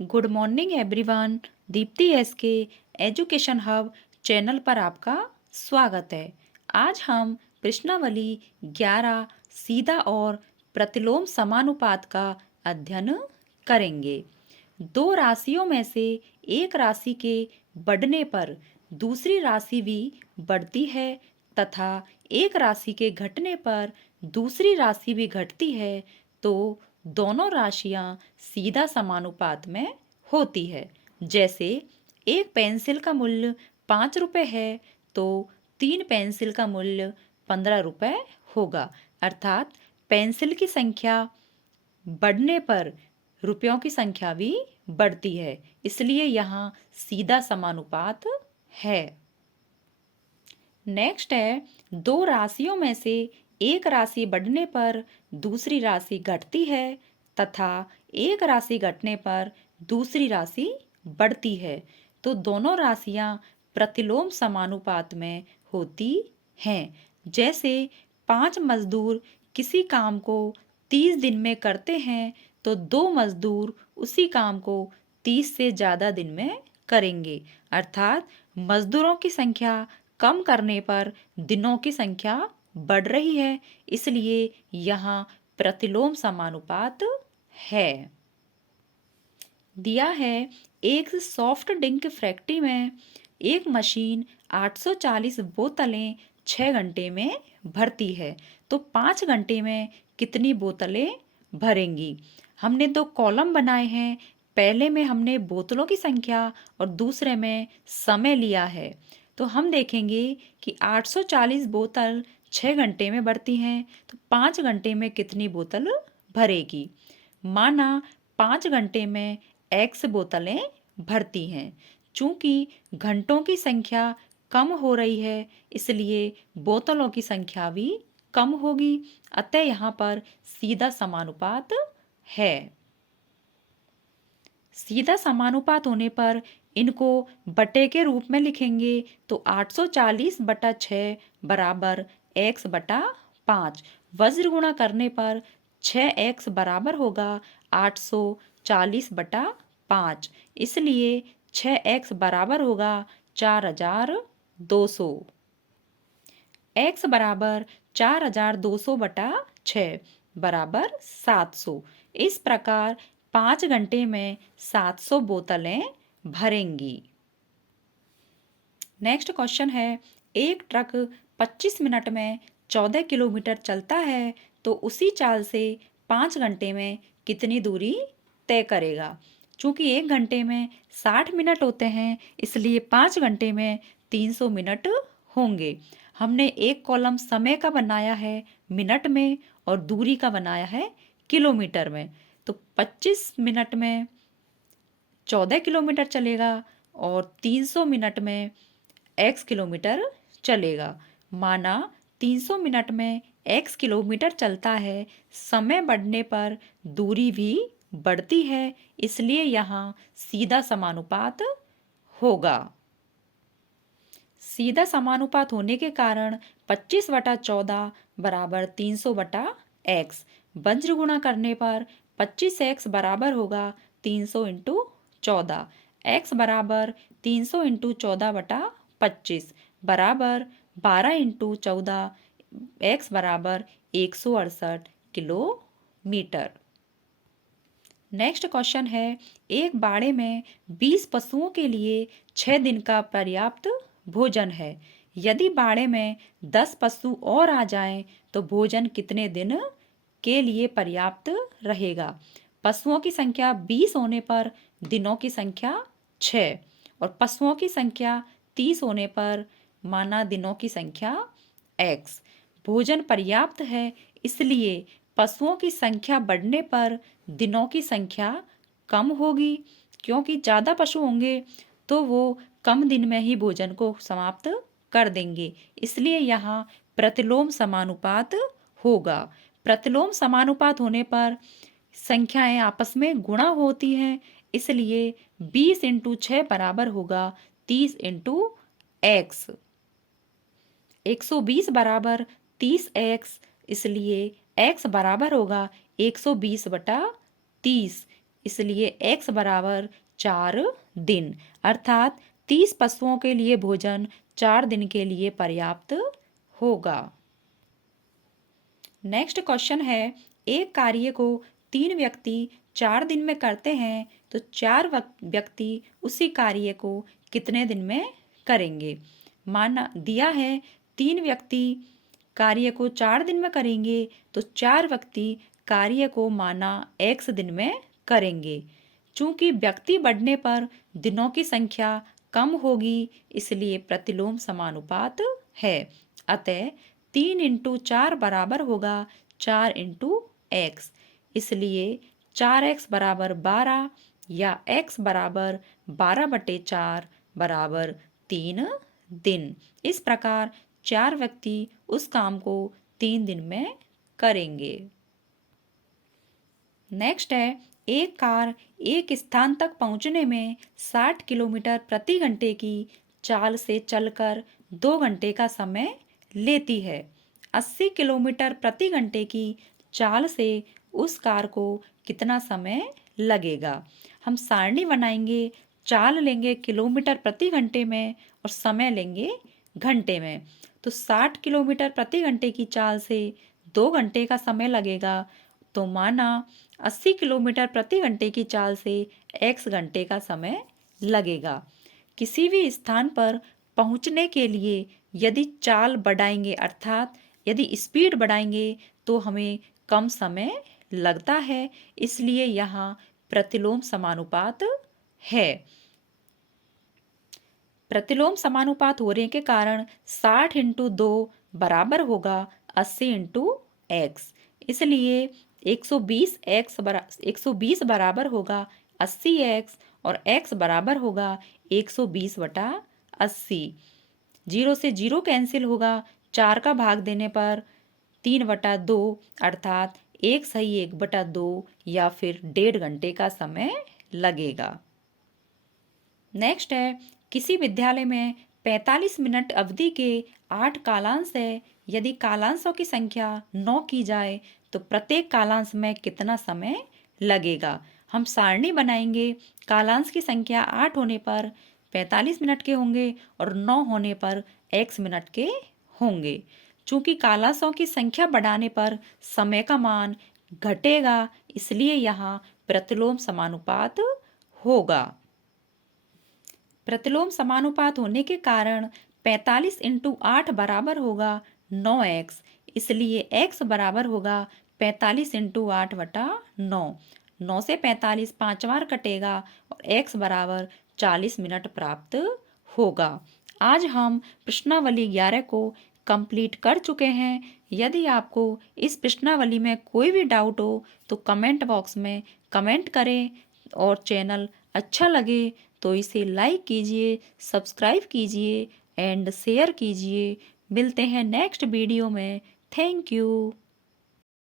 Good morning everyone. Deepti S के education hub channel पर आपका स्वागत है। आज हम प्रश्नावली 11 सीधा और प्रतिलोम समानुपात का अध्ययन करेंगे। दो राशियों में से एक राशि के बढ़ने पर दूसरी राशि भी बढ़ती है तथा एक राशि के घटने पर दूसरी राशि भी घटती है, तो दोनों राशियां सीधा समानुपात में होती है। जैसे एक पेंसिल का मूल्य 5 रुपये है तो 3 पेंसिल का मूल्य 15 रुपये होगा। अर्थात पेंसिल की संख्या बढ़ने पर रुपयों की संख्या भी बढ़ती है, इसलिए यहाँ सीधा समानुपात है। नेक्स्ट है, दो राशियों में से एक राशि बढ़ने पर दूसरी राशि घटती है तथा एक राशि घटने पर दूसरी राशि बढ़ती है, तो दोनों राशियां प्रतिलोम समानुपात में होती हैं। जैसे 5 मजदूर किसी काम को 30 दिन में करते हैं तो 2 मजदूर उसी काम को 30 से ज़्यादा दिन में करेंगे। अर्थात मजदूरों की संख्या कम करने पर दिनों की संख्या बढ़ रही है, इसलिए यहाँ प्रतिलोम समानुपात है। दिया है, एक सॉफ्ट ड्रिंक फैक्ट्री में एक मशीन 840 बोतलें 6 घंटे में भरती है, तो 5 घंटे में कितनी बोतलें भरेंगी। हमने दो कॉलम बनाए हैं, पहले में हमने बोतलों की संख्या और दूसरे में समय लिया है। तो हम देखेंगे कि 840 बोतल 6 घंटे में भरती हैं, तो 5 घंटे में कितनी बोतल भरेगी। माना 5 घंटे में एक्स बोतलें भरती हैं। चूंकि घंटों की संख्या कम हो रही है, इसलिए बोतलों की संख्या भी कम होगी। अतः यहाँ पर सीधा समानुपात है। सीधा समानुपात होने पर इनको बटे के रूप में लिखेंगे, तो 840 बटा 6 बराबर x बटा 5। वज्र गुणा करने पर 6x बराबर होगा 840 बटा 5, इसलिए 6x बराबर होगा 4200। x बराबर 4200 बटा 6 बराबर 700। इस प्रकार 5 घंटे में 700 बोतलें भरेंगी। नेक्स्ट क्वेश्चन है, एक ट्रक 25 मिनट में 14 किलोमीटर चलता है तो उसी चाल से 5 घंटे में कितनी दूरी तय करेगा। चूंकि एक घंटे में 60 मिनट होते हैं, इसलिए 5 घंटे में 300 मिनट होंगे। हमने एक कॉलम समय का बनाया है मिनट में और दूरी का बनाया है किलोमीटर में, तो 25 मिनट में 14 किलोमीटर चलेगा और 300 मिनट में x किलोमीटर चलेगा। माना 300 मिनट में x किलोमीटर चलता है, समय बढ़ने पर दूरी भी बढ़ती है, इसलिए यहाँ सीधा समानुपात होगा। सीधा समानुपात होने के कारण 25 बटा 14 बराबर 300 बटा x। वज्र गुणा करने पर 25x बराबर होगा 300 इंटू 14। x बराबर 300 इंटू 14 बटा 25 बराबर 12 इंटू 14। x बराबर 168 किलोमीटर। नेक्स्ट क्वेश्चन है, एक बाड़े में 20 पशुओं के लिए 6 दिन का पर्याप्त भोजन है। यदि बाड़े में 10 पशु और आ जाएं तो भोजन कितने दिन के लिए पर्याप्त रहेगा। पशुओं की संख्या 20 होने पर दिनों की संख्या 6 और पशुओं की संख्या 30 होने पर माना दिनों की संख्या x। भोजन पर्याप्त है, इसलिए पशुओं की संख्या बढ़ने पर दिनों की संख्या कम होगी, क्योंकि ज़्यादा पशु होंगे तो वो कम दिन में ही भोजन को समाप्त कर देंगे, इसलिए यहाँ प्रतिलोम समानुपात होगा। प्रतिलोम समानुपात होने पर संख्याएं आपस में गुणा होती हैं, इसलिए 20 इंटू 6 बराबर होगा 30 इंटू x। 120 बराबर 30x, इसलिए x बराबर होगा 120 बटा 30। इसलिए x बराबर 4 दिन, अर्थात 30 पशुओं के लिए भोजन 4 दिन के लिए पर्याप्त होगा। नेक्स्ट क्वेश्चन है, एक कार्य को 3 व्यक्ति 4 दिन में करते हैं तो 4 व्यक्ति उसी कार्य को कितने दिन में करेंगे। माना दिया है 3 व्यक्ति कार्य को 4 दिन में करेंगे तो 4 व्यक्ति कार्य को माना x दिन में करेंगे। चूंकि व्यक्ति बढ़ने पर दिनों की संख्या कम होगी इसलिए प्रतिलोम समानुपात है। अतः 3 इंटू 4 बराबर होगा 4 इंटू एक्स, इसलिए 4x बराबर 12 या x बराबर 12/4 बराबर 3 दिन। इस प्रकार 4 व्यक्ति उस काम को 3 दिन में करेंगे। नेक्स्ट है, एक कार एक स्थान तक पहुंचने में 60 किलोमीटर प्रति घंटे की चाल से चलकर 2 घंटे का समय लेती है। 80 किलोमीटर प्रति घंटे की चाल से उस कार को कितना समय लगेगा। हम सारणी बनाएंगे, चाल लेंगे किलोमीटर प्रति घंटे में और समय लेंगे घंटे में। तो 60 किलोमीटर प्रति घंटे की चाल से 2 घंटे का समय लगेगा, तो माना 80 किलोमीटर प्रति घंटे की चाल से x घंटे का समय लगेगा। किसी भी स्थान पर पहुंचने के लिए यदि चाल बढ़ाएंगे अर्थात यदि स्पीड बढ़ाएंगे तो हमें कम समय लगता है, इसलिए यहाँ प्रतिलोम समानुपात है। प्रतिलोम समानुपात होने के कारण 60 इंटू 2 बराबर होगा 80 इंटू एक्स, इसलिए 120 बराबर होगा 80x और x बराबर होगा 120/80। 0 से 0 कैंसिल होगा, 4 का भाग देने पर 3/2 अर्थात 1 सही 1/2 या फिर 1.5 घंटे का समय लगेगा। नेक्स्ट है, किसी विद्यालय में 45 मिनट अवधि के 8 कालांश है। यदि कालांशों की संख्या 9 की जाए तो प्रत्येक कालांश में कितना समय लगेगा। हम सारणी बनाएंगे, कालांश की संख्या 8 होने पर 45 मिनट के होंगे और 9 होने पर x मिनट के होंगे। चूंकि कालांशों की संख्या बढ़ाने पर समय का मान घटेगा इसलिए यहाँ प्रतिलोम समानुपात होगा। प्रतिलोम समानुपात होने के कारण 45 इंटू 8 बराबर होगा 9x, इसलिए x बराबर होगा 45 इंटू 8/9। 9 से 45 5 बार कटेगा और x बराबर 40 मिनट प्राप्त होगा। आज हम प्रश्नावली 11 को कंप्लीट कर चुके हैं। यदि आपको इस प्रश्नावली में कोई भी डाउट हो तो कमेंट बॉक्स में कमेंट करें और चैनल अच्छा लगे तो इसे लाइक कीजिए, सब्सक्राइब कीजिए एंड शेयर कीजिए। मिलते हैं नेक्स्ट वीडियो में। Thank you.